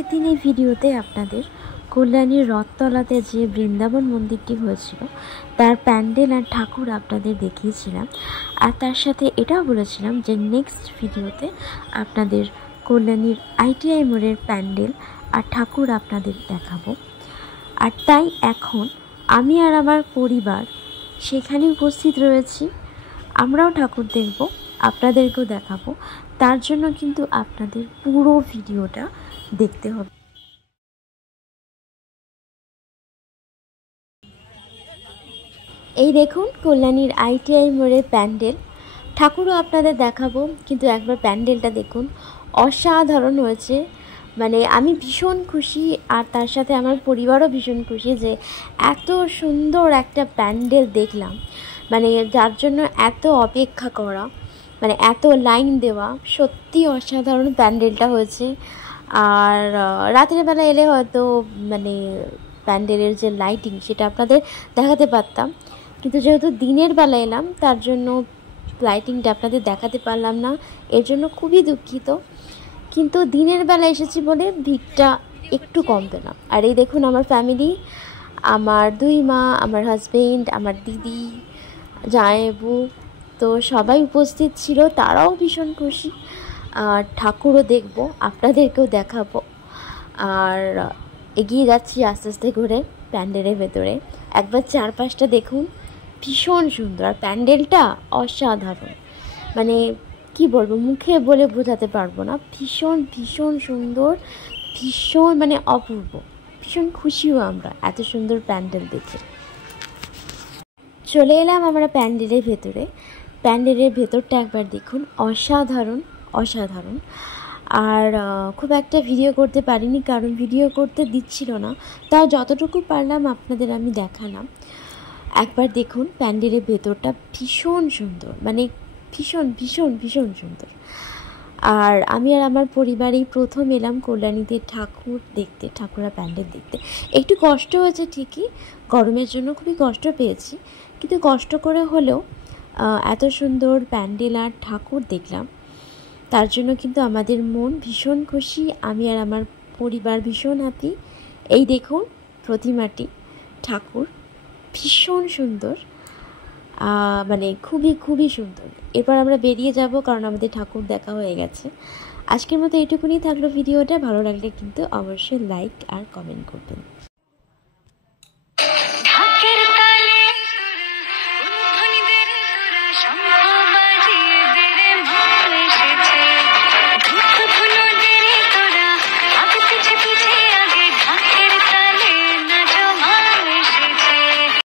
আগের দিনের ভিডিওতে আপনাদের কল্যাণীর রথতলাতে যে বৃন্দাবন মন্দিরটি হয়েছিল তার প্যান্ডেল আর ঠাকুর আপনাদের দেখিয়েছিলাম। আর তার সাথে এটাও বলেছিলাম যে নেক্সট ভিডিওতে আপনাদের কল্যাণীর ITI মোড়ের প্যান্ডেল আর ঠাকুর আপনাদের দেখাবো। আর তাই এখন আমি আর আমার পরিবার সেখানে উপস্থিত রয়েছি। আমরাও ঠাকুর দেখব, আপনাদেরকেও দেখাবো। তার জন্য কিন্তু আপনাদের পুরো ভিডিওটা দেখতে হবে। এই দেখুন কল্যাণীর ITI মোড়ের প্যান্ডেল, ঠাকুরও আপনাদের দেখাবো, কিন্তু একবার প্যান্ডেলটা দেখুন, অসাধারণ হয়েছে। মানে আমি ভীষণ খুশি, আর তার সাথে আমার পরিবারও ভীষণ খুশি যে এত সুন্দর একটা প্যান্ডেল দেখলাম। মানে যার জন্য এত অপেক্ষা করা, মানে এত লাইন দেওয়া, সত্যি অসাধারণ প্যান্ডেলটা হয়েছে। আর রাতের বেলা এলে হয়তো মানে প্যান্ডেলের যে লাইটিং সেটা আপনাদের দেখাতে পারতাম, কিন্তু যেহেতু দিনের বেলা এলাম তার জন্য লাইটিংটা আপনাদের দেখাতে পারলাম না, এর জন্য খুবই দুঃখিত। কিন্তু দিনের বেলা এসেছি বলে ভিড়টা একটু কমবে না। আর এই দেখুন আমার ফ্যামিলি, আমার দুই মা, আমার হাজবেন্ড, আমার দিদি, জামাইবাবু, তো সবাই উপস্থিত ছিল, তারাও ভীষণ খুশি। আর ঠাকুরও দেখব, আপনাদেরকেও দেখাবো। আর এগিয়ে যাচ্ছি আস্তে আস্তে করে প্যান্ডেলের ভেতরে। একবার চারপাশটা দেখুন, ভীষণ সুন্দর। আর প্যান্ডেলটা অসাধারণ, মানে কি বলবো, মুখে বলে বোঝাতে পারবো না। ভীষণ ভীষণ সুন্দর, ভীষণ মানে অপূর্ব। ভীষণ খুশিও আমরা এত সুন্দর প্যান্ডেল দেখে। চলে এলাম আমরা প্যান্ডেলের ভেতরে। প্যান্ডেলের ভেতরটা একবার দেখুন, অসাধারণ অসাধারণ। আর খুব একটা ভিডিও করতে পারিনি, কারণ ভিডিও করতে দিচ্ছিল না, তাও যতটুকু পারলাম আপনাদের আমি দেখালাম। একবার দেখুন প্যান্ডেলের ভেতরটা ভীষণ সুন্দর, মানে ভীষণ ভীষণ ভীষণ সুন্দর। আর আমি আর আমার পরিবারেই প্রথম এলাম কল্যাণীতে ঠাকুর দেখতে, ঠাকুরের প্যান্ডেল দেখতে। একটু কষ্ট হয়েছে ঠিকই, গরমের জন্য খুবই কষ্ট পেয়েছি, কিন্তু কষ্ট করে হলেও এত সুন্দর প্যান্ডেল আর ঠাকুর দেখলাম, তার জন্য কিন্তু আমাদের মন ভীষণ খুশি। আমি আর আমার পরিবার ভীষণ হ্যাপি। এই দেখুন প্রতিমাটি, ঠাকুর ভীষণ সুন্দর, মানে খুবই খুবই সুন্দর। এরপর আমরা বেরিয়ে যাব, কারণ আমাদের ঠাকুর দেখা হয়ে গেছে। আজকের মতো এইটুকুনি থাকলো ভিডিওটা। ভালো লাগলে কিন্তু অবশ্যই লাইক আর কমেন্ট করবেন। ঢাকের তালে